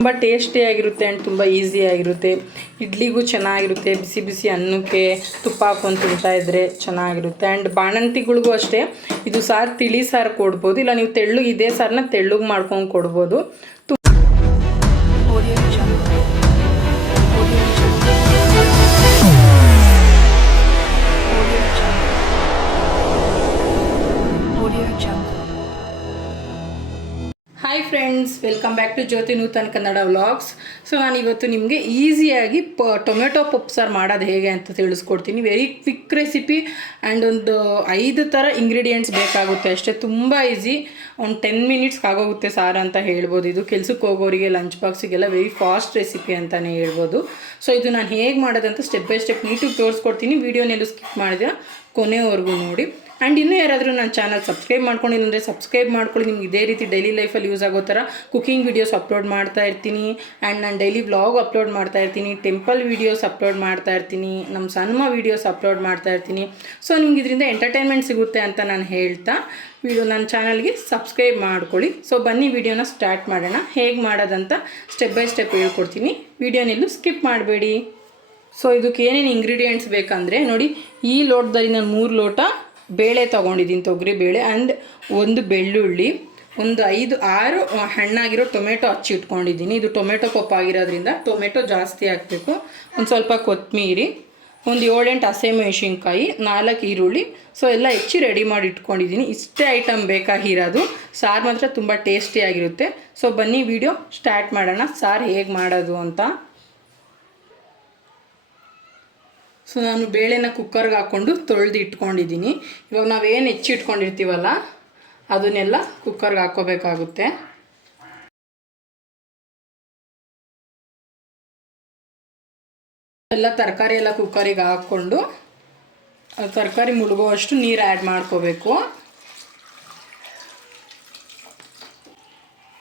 ತುಂಬ ಟೇಸ್ಟಿಯಾಗಿರುತ್ತೆ ಆ್ಯಂಡ್ ತುಂಬ ಈಸಿಯಾಗಿರುತ್ತೆ. ಇಡ್ಲಿಗೂ ಚೆನ್ನಾಗಿರುತ್ತೆ, ಬಿಸಿ ಬಿಸಿ ಅನ್ನಕ್ಕೆ ತುಪ್ಪ ಹಾಕ್ಕೊಂಡು ತಿಂತಾಯಿದ್ರೆ ಚೆನ್ನಾಗಿರುತ್ತೆ. ಆ್ಯಂಡ್ ಬಾಣಂತಿಗಳಿಗೂ ಅಷ್ಟೇ ಇದು ಸಾರು ತಿಳಿ ಸಾರು ಕೊಡ್ಬೋದು, ಇಲ್ಲ ನೀವು ತೆಳ್ಳಗೆ ಇದೇ ಸಾರನ್ನ ತೆಳ್ಳಗೆ ಮಾಡ್ಕೊಂಡು ಕೊಡ್ಬೋದು. Hi friends, welcome back to Jyoti Nutan Kannada vlogs. So ನಾನು ಇವತ್ತು ನಿಮಗೆ ಈಸಿಯಾಗಿ ಟೊಮೆಟೊ ಪಪ್ಪು ಸಾರು ಮಾಡೋದು ಹೇಗೆ ಅಂತ ತಿಳಿಸ್ಕೊಡ್ತೀನಿ. ವೆರಿ ಕ್ವಿಕ್ ರೆಸಿಪಿ ಆ್ಯಂಡ್ ಒಂದು 5 ಥರ ಇಂಗ್ರೀಡಿಯೆಂಟ್ಸ್ ಬೇಕಾಗುತ್ತೆ ಅಷ್ಟೇ. ತುಂಬ ಈಸಿ, ಒಂದು 10 ಮಿನಿಟ್ಸ್ಗೆ ಆಗೋಗುತ್ತೆ ಸಾರು ಅಂತ ಹೇಳ್ಬೋದು. ಇದು ಕೆಲ್ಸಕ್ಕೆ ಹೋಗೋರಿಗೆ, ಲಂಚ್ ಬಾಕ್ಸಿಗೆಲ್ಲ ವೆರಿ ಫಾಸ್ಟ್ ರೆಸಿಪಿ ಅಂತಲೇ ಹೇಳ್ಬೋದು. ಸೊ ಇದು ನಾನು ಹೇಗೆ ಮಾಡೋದಂತ ಸ್ಟೆಪ್ ಬೈ ಸ್ಟೆಪ್ ನೀಟಾಗಿ ತೋರಿಸ್ಕೊಡ್ತೀನಿ. ವೀಡಿಯೋನೆಲ್ಲೂ ಸ್ಕಿಪ್ ಮಾಡಿದ್ರೆ ಕೊನೆವರೆಗೂ ನೋಡಿ. ಆ್ಯಂಡ್ ಇನ್ನೂ ಯಾರಾದರೂ ನನ್ನ ಚಾನಲ್ ಸಬ್ಸ್ಕ್ರೈಬ್ ಮಾಡ್ಕೊಂಡಿಲ್ಲ ಅಂದರೆ ಸಬ್ಸ್ಕ್ರೈಬ್ ಮಾಡ್ಕೊಳ್ಳಿ. ನಿಮ್ಗೆ ಇದೇ ರೀತಿ ಡೈಲಿ ಲೈಫಲ್ಲಿ ಯೂಸ್ ಆಗೋ ಥರ ಕುಕಿಂಗ್ ವೀಡಿಯೋಸ್ ಅಪ್ಲೋಡ್ ಮಾಡ್ತಾ ಇರ್ತೀನಿ. ಆ್ಯಂಡ್ ನಾನು ಡೈಲಿ ವ್ಲಾಗ್ ಅಪ್ಲೋಡ್ ಮಾಡ್ತಾ ಇರ್ತೀನಿ, ಟೆಂಪಲ್ ವೀಡಿಯೋಸ್ ಅಪ್ಲೋಡ್ ಮಾಡ್ತಾ ಇರ್ತೀನಿ, ನಮ್ಮ ಸನ್ಮ ವೀಡಿಯೋಸ್ ಅಪ್ಲೋಡ್ ಮಾಡ್ತಾ ಇರ್ತೀನಿ. ಸೊ ನಿಮ್ಗೆ ಇದರಿಂದ ಎಂಟರ್ಟೈನ್ಮೆಂಟ್ ಸಿಗುತ್ತೆ ಅಂತ ನಾನು ಹೇಳ್ತಾ ನನ್ನ ಚಾನಲ್ಗೆ ಸಬ್ಸ್ಕ್ರೈಬ್ ಮಾಡ್ಕೊಳ್ಳಿ. ಸೊ ಬನ್ನಿ ವಿಡಿಯೋನ ಸ್ಟಾರ್ಟ್ ಮಾಡೋಣ. ಹೇಗೆ ಮಾಡೋದಂತ ಸ್ಟೆಪ್ ಬೈ ಸ್ಟೆಪ್ ಹೇಳ್ಕೊಡ್ತೀನಿ. ವಿಡಿಯೋನೆಲ್ಲೂ ಸ್ಕಿಪ್ ಮಾಡಬೇಡಿ. ಸೊ ಇದಕ್ಕೆ ಏನೇನು ಇಂಗ್ರೀಡಿಯೆಂಟ್ಸ್ ಬೇಕಂದರೆ ನೋಡಿ, ಈ ಲೋಟದಲ್ಲಿ ನಾನು 3 ಲೋಟ ಬೇಳೆ ತೊಗೊಂಡಿದ್ದೀನಿ, ತೊಗರಿ ಬೇಳೆ. ಆ್ಯಂಡ್ 1 ಬೆಳ್ಳುಳ್ಳಿ, ಒಂದು 5-6 ಹಣ್ಣಾಗಿರೋ ಟೊಮೆಟೊ ಹಚ್ಚಿಟ್ಕೊಂಡಿದ್ದೀನಿ. ಇದು ಟೊಮೆಟೊ ಪಪ್ಪು ಆಗಿರೋದ್ರಿಂದ ಟೊಮೆಟೊ ಜಾಸ್ತಿ ಹಾಕಬೇಕು. ಒಂದು ಸ್ವಲ್ಪ ಕೊತ್ತಂಬರಿ, ಒಂದು 7-8 ಹಸಿಮೆಣಸಿನ್ಕಾಯಿ, 4 ಈರುಳ್ಳಿ. ಸೊ ಎಲ್ಲ ಹೆಚ್ಚಿ ರೆಡಿ ಮಾಡಿ ಇಟ್ಕೊಂಡಿದ್ದೀನಿ. ಇಷ್ಟೇ ಐಟಮ್ ಬೇಕಾಗಿರೋದು. ಸಾರು ಮಾತ್ರ ತುಂಬ ಟೇಸ್ಟಿಯಾಗಿರುತ್ತೆ. ಸೊ ಬನ್ನಿ ವಿಡಿಯೋ ಸ್ಟಾರ್ಟ್ ಮಾಡೋಣ, ಸಾರು ಹೇಗೆ ಮಾಡೋದು ಅಂತ. ಸೊ ನಾನು ಬೇಳೆನ ಕುಕ್ಕರ್ಗೆ ಹಾಕ್ಕೊಂಡು ತೊಳೆದು ಇಟ್ಕೊಂಡಿದ್ದೀನಿ. ಇವಾಗ ನಾವೇನು ಹೆಚ್ಚಿಟ್ಕೊಂಡಿರ್ತೀವಲ್ಲ ಅದನ್ನೆಲ್ಲ ಕುಕ್ಕರ್ಗೆ ಹಾಕ್ಕೋಬೇಕಾಗುತ್ತೆ. ಎಲ್ಲ ತರಕಾರಿ ಎಲ್ಲ ಕುಕ್ಕರಿಗೆ ಹಾಕ್ಕೊಂಡು ತರಕಾರಿ ಮುಳುಗುವಷ್ಟು ನೀರು ಆ್ಯಡ್ ಮಾಡ್ಕೋಬೇಕು.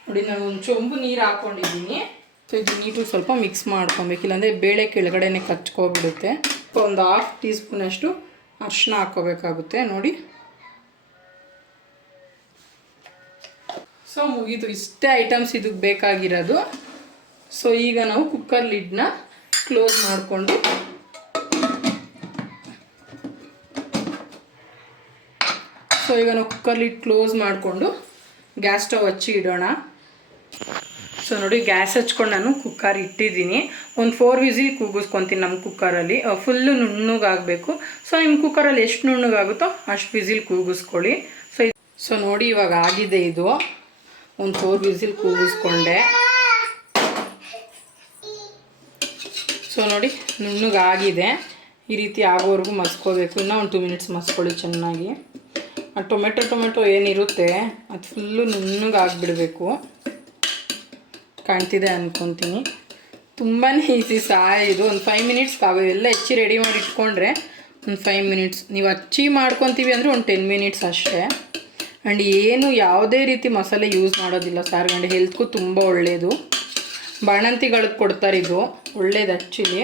ನೋಡಿ, ನಾನು ಒಂದು ಚೊಂಬು ನೀರು ಹಾಕ್ಕೊಂಡಿದ್ದೀನಿ. ಸೊ ಇದು ನೀಟು ಸ್ವಲ್ಪ ಮಿಕ್ಸ್ ಮಾಡ್ಕೊಬೇಕು, ಇಲ್ಲಾಂದರೆ ಬೇಳೆ ಕೆಳಗಡೆನೆ ಕಚ್ಕೊಬಿಡುತ್ತೆ. ಒಂದು 1/2 ಟೀ ಸ್ಪೂನಷ್ಟು ಅರಿಶಿನ ಹಾಕ್ಕೋಬೇಕಾಗುತ್ತೆ. ನೋಡಿ, ಸೊ ಮುಗಿದು. ಇಷ್ಟೇ ಐಟಮ್ಸ್ ಇದಕ್ಕೆ ಬೇಕಾಗಿರೋದು. ಸೊ ಈಗ ನಾವು ಕುಕ್ಕರ್ ಲಿಡ್ನ ಕ್ಲೋಸ್ ಮಾಡಿಕೊಂಡು ಕುಕ್ಕರ್ ಲಿಡ್ ಕ್ಲೋಸ್ ಮಾಡಿಕೊಂಡು ಗ್ಯಾಸ್ ಸ್ಟವ್ ಹಚ್ಚಿ ಇಡೋಣ. ಸೊ ನೋಡಿ, ಗ್ಯಾಸ್ ಹಚ್ಕೊಂಡು ನಾನು ಕುಕ್ಕರ್ ಇಟ್ಟಿದ್ದೀನಿ. ಒಂದು 4 ವಿಸಿಲ್ ಕೂಗಿಸ್ಕೊತೀನಿ ನಮ್ಮ ಕುಕ್ಕರಲ್ಲಿ. ಫುಲ್ಲು ನುಣ್ಣಗಾಗಬೇಕು. ಸೊ ನಿಮ್ಮ ಕುಕ್ಕರಲ್ಲಿ ಎಷ್ಟು ನುಣ್ಣಗಾಗುತ್ತೋ ಅಷ್ಟು ವಿಸಿಲ್ ಕೂಗಿಸ್ಕೊಳ್ಳಿ. ಸೊ ನೋಡಿ, ಇವಾಗ ಆಗಿದೆ ಇದು. ಒಂದು 4 ವಿಸಿಲ್ ಕೂಗಿಸ್ಕೊಂಡೆ. ಸೊ ನೋಡಿ, ನುಣ್ಣಗಾಗಿದೆ. ಈ ರೀತಿ ಆಗೋವರೆಗೂ ಮಸ್ಕೋಬೇಕು. ಇನ್ನೂ ಒಂದು 2 ಮಿನಿಟ್ಸ್ ಮಸ್ಕೊಳ್ಳಿ ಚೆನ್ನಾಗಿ. ಆ ಟೊಮೆಟೊ ಏನಿರುತ್ತೆ ಅದು ಫುಲ್ಲು ನುಣ್ಣಗಾಗಿಬಿಡಬೇಕು. ಕಾಣ್ತಿದೆ ಅಂದ್ಕೊತೀನಿ. ತುಂಬಾ ಈಸಿ ಇದು. ಒಂದು 5 ಮಿನಿಟ್ಸ್ಗೆ ಆಗೋ. ಎಲ್ಲ ಹೆಚ್ಚಿ ರೆಡಿ ಮಾಡಿ ಇಟ್ಕೊಂಡ್ರೆ ಒಂದು 5 ಮಿನಿಟ್ಸ್. ನೀವು ಹಚ್ಚಿ ಮಾಡ್ಕೊತೀವಿ ಅಂದರೆ ಒಂದು 10 ಮಿನಿಟ್ಸ್ ಅಷ್ಟೇ. ಆ್ಯಂಡ್ ಏನು ಯಾವುದೇ ರೀತಿ ಮಸಾಲೆ ಯೂಸ್ ಮಾಡೋದಿಲ್ಲ ಸಾರ್ಗಂಡೆ. ಹೆಲ್ತ್ಗೂ ತುಂಬ ಒಳ್ಳೆಯದು. ಬಾಣಂತಿಗಳಿಗೆ ಕೊಡ್ತಾರೆ, ಇದು ಒಳ್ಳೇದು ಆ್ಯಕ್ಚುಲಿ.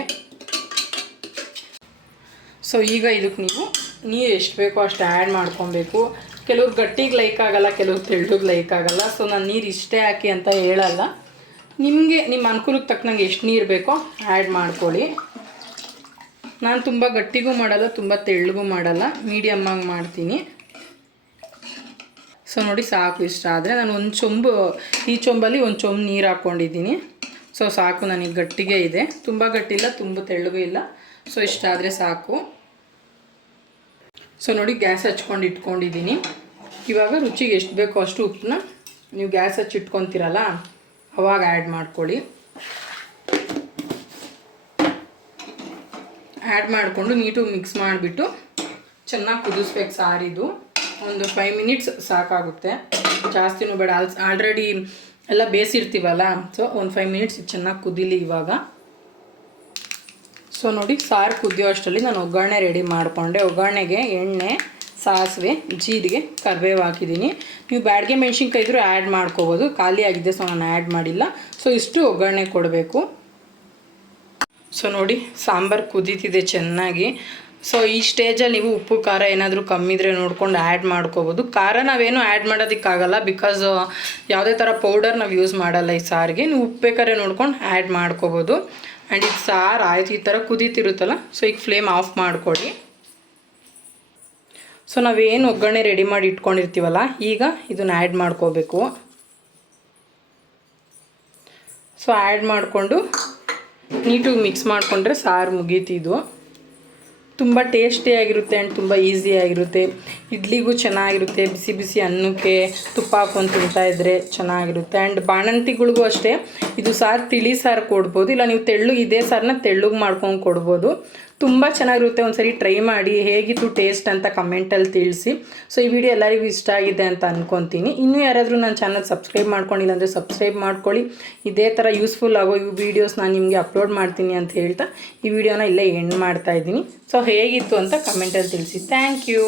ಸೊ ಈಗ ಇದಕ್ಕೆ ನೀವು ನೀರು ಎಷ್ಟು ಬೇಕೋ ಅಷ್ಟು ಆ್ಯಡ್ ಮಾಡ್ಕೊಬೇಕು. ಕೆಲವ್ರು ಗಟ್ಟಿಗೆ ಲೈಕ್ ಆಗೋಲ್ಲ, ಕೆಲವ್ರು ತೆಳ್ಳಗೆ ಲೈಕ್ ಆಗೋಲ್ಲ. ಸೊ ನಾನು ನೀರು ಇಷ್ಟೇ ಹಾಕಿ ಅಂತ ಹೇಳಲ್ಲ. ನಿಮಗೆ ನಿಮ್ಮ ಅನುಕೂಲಕ್ಕೆ ತಕ್ಕನಂಗೆ ಎಷ್ಟು ನೀರು ಬೇಕೋ ಆ್ಯಡ್ ಮಾಡ್ಕೊಳ್ಳಿ. ನಾನು ತುಂಬ ಗಟ್ಟಿಗೂ ಮಾಡಲ್ಲ, ತುಂಬ ತೆಳ್ಳಗೂ ಮಾಡಲ್ಲ, ಮೀಡಿಯಮ್ಮಾಗಿ ಮಾಡ್ತೀನಿ. ಸೊ ನೋಡಿ, ಸಾಕು. ಇಷ್ಟ ಆದರೆ ನಾನು ಒಂದು ಚೊಂಬು, ಈ ಚೊಂಬಲ್ಲಿ ಒಂದು ಚೊಂಬು ನೀರು ಹಾಕ್ಕೊಂಡಿದ್ದೀನಿ. ಸೊ ಸಾಕು, ನನಗೆ ಗಟ್ಟಿಗೆ ಇದೆ. ತುಂಬ ಗಟ್ಟಿಲ್ಲ, ತುಂಬ ತೆಳ್ಳಗೂ ಇಲ್ಲ. ಸೊ ಇಷ್ಟ ಆದರೆ ಸಾಕು. ಸೊ ನೋಡಿ, ಗ್ಯಾಸ್ ಹಚ್ಕೊಂಡು ಇಟ್ಕೊಂಡಿದ್ದೀನಿ. ಇವಾಗ ರುಚಿಗೆ ಎಷ್ಟು ಬೇಕೋ ಅಷ್ಟು ಉಪ್ಪನ್ನ ನೀವು ಗ್ಯಾಸ್ ಹಚ್ಚಿ ಇಟ್ಕೊತೀರಲ್ಲ ಅವಾಗ ಆ್ಯಡ್ ಮಾಡ್ಕೊಳ್ಳಿ. ಆ್ಯಡ್ ಮಾಡಿಕೊಂಡು ನೀಟಾಗಿ ಮಿಕ್ಸ್ ಮಾಡಿಬಿಟ್ಟು ಚೆನ್ನಾಗಿ ಕುದಿಸ್ಬೇಕು ಸಾರಿದು. ಒಂದು 5 ಮಿನಿಟ್ಸ್ ಸಾಕಾಗುತ್ತೆ, ಜಾಸ್ತಿನೂ ಬೇಡ. ಆಲ್ರೆಡಿ ಎಲ್ಲ ಬೇಯಿಸಿರ್ತೀವಲ್ಲ. ಸೊ ಒಂದು 5 ಮಿನಿಟ್ಸ್ ಚೆನ್ನಾಗಿ ಕುದೀಲಿ ಇವಾಗ. ಸೊ ನೋಡಿ, ಸಾರು ಕುದಿಯೋ ಅಷ್ಟರಲ್ಲಿ ನಾನು ಒಗ್ಗರಣೆ ರೆಡಿ ಮಾಡಿಕೊಂಡೆ. ಒಗ್ಗರಣೆಗೆ ಎಣ್ಣೆ, ಸಾಸಿವೆ, ಜೀರಿಗೆ, ಕರಿಬೇವು ಹಾಕಿದ್ದೀನಿ. ನೀವು ಬ್ಯಾಡಗೆ ಮೆಣಸಿನ್ಕಾಯಿ ಇದ್ರೂ ಆ್ಯಡ್ ಮಾಡ್ಕೋಬೋದು. ಖಾಲಿ ಆಗಿದೆ, ಸೊ ನಾನು ಆ್ಯಡ್ ಮಾಡಿಲ್ಲ. ಸೊ ಇಷ್ಟು ಒಗ್ಗರಣೆ ಕೊಡಬೇಕು. ಸೊ ನೋಡಿ, ಸಾಂಬಾರು ಕುದೀತಿದೆ ಚೆನ್ನಾಗಿ. ಸೊ ಈ ಸ್ಟೇಜಲ್ಲಿ ನೀವು ಉಪ್ಪು ಖಾರ ಏನಾದರೂ ಕಮ್ಮಿ ಇದ್ದರೆ ನೋಡ್ಕೊಂಡು ಆ್ಯಡ್ ಮಾಡ್ಕೋಬೋದು. ಖಾರ ನಾವೇನು ಆ್ಯಡ್ ಮಾಡೋದಕ್ಕಾಗಲ್ಲ, ಬಿಕಾಸ್ ಯಾವುದೇ ಥರ ಪೌಡರ್ ನಾವು ಯೂಸ್ ಮಾಡಲ್ಲ ಈ ಸಾರಿಗೆ. ನೀವು ಉಪ್ಪು ಬೇಕಾದ್ರೆ ನೋಡ್ಕೊಂಡು ಆ್ಯಡ್ ಮಾಡ್ಕೋಬೋದು. ಆ್ಯಂಡ್ ಇದು ಸಾರು ಆಯಿತು, ಈ ಥರ ಕುದೀತಿರುತ್ತಲ್ಲ, ಸೊ ಈಗ ಫ್ಲೇಮ್ ಆಫ್ ಮಾಡ್ಕೊಳ್ಳಿ. ಸೊ ನಾವೇನು ಒಗ್ಗರಣೆ ರೆಡಿ ಮಾಡಿ ಇಟ್ಕೊಂಡಿರ್ತೀವಲ್ಲ, ಈಗ ಇದನ್ನು ಆ್ಯಡ್ ಮಾಡ್ಕೋಬೇಕು. ಸೊ ಆ್ಯಡ್ ಮಾಡಿಕೊಂಡು ನೀಟಾಗಿ ಮಿಕ್ಸ್ ಮಾಡಿಕೊಂಡ್ರೆ ಸಾರು ಮುಗೀತಿದ್ದು. ತುಂಬ ಟೇಸ್ಟಿಯಾಗಿರುತ್ತೆ ಆ್ಯಂಡ್ ತುಂಬ ಈಸಿಯಾಗಿರುತ್ತೆ. ಇಡ್ಲಿಗೂ ಚೆನ್ನಾಗಿರುತ್ತೆ, ಬಿಸಿ ಬಿಸಿ ಅನ್ನಕ್ಕೆ ತುಪ್ಪ ಹಾಕ್ಕೊಂಡು ತಿಂತಾಯಿದ್ರೆ ಚೆನ್ನಾಗಿರುತ್ತೆ. ಆ್ಯಂಡ್ ಬಾಣಂತಿಗಳಿಗೂ ಅಷ್ಟೇ ಇದು ಸಾರು ತಿಳಿ ಸಾರು ಕೊಡ್ಬೋದು, ಇಲ್ಲ ನೀವು ಇದೇ ಸಾರನ್ನ ತೆಳ್ಳಗೆ ಮಾಡ್ಕೊಂಡು ಕೊಡ್ಬೋದು. ತುಂಬ ಚೆನ್ನಾಗಿರುತ್ತೆ. ಒಂದ್ಸರಿ ಟ್ರೈ ಮಾಡಿ ಹೇಗಿತ್ತು ಟೇಸ್ಟ್ ಅಂತ ಕಮೆಂಟಲ್ಲಿ ತಿಳಿಸಿ. ಸೊ ಈ ವಿಡಿಯೋ ಎಲ್ಲರಿಗೂ ಇಷ್ಟ ಆಗಿದೆ ಅಂತ ಅಂದ್ಕೊತೀನಿ. ಇನ್ನೂ ಯಾರಾದರೂ ನನ್ನ ಚಾನಲ್ ಸಬ್ಸ್ಕ್ರೈಬ್ ಮಾಡ್ಕೊಂಡಿಲ್ಲ ಅಂದರೆ ಸಬ್ಸ್ಕ್ರೈಬ್ ಮಾಡ್ಕೊಳ್ಳಿ. ಇದೇ ಥರ ಯೂಸ್ಫುಲ್ ಆಗೋ ಈ ವಿಡಿಯೋಸ್ ನಾನು ನಿಮಗೆ ಅಪ್ಲೋಡ್ ಮಾಡ್ತೀನಿ ಅಂತ ಹೇಳ್ತಾ ಈ ವಿಡಿಯೋನ ಇಲ್ಲೇ ಎಂಡ್ ಮಾಡ್ತಾಯಿದ್ದೀನಿ. ಸೊ ಹೇಗಿತ್ತು ಅಂತ ಕಮೆಂಟಲ್ಲಿ ತಿಳಿಸಿ. Thank you.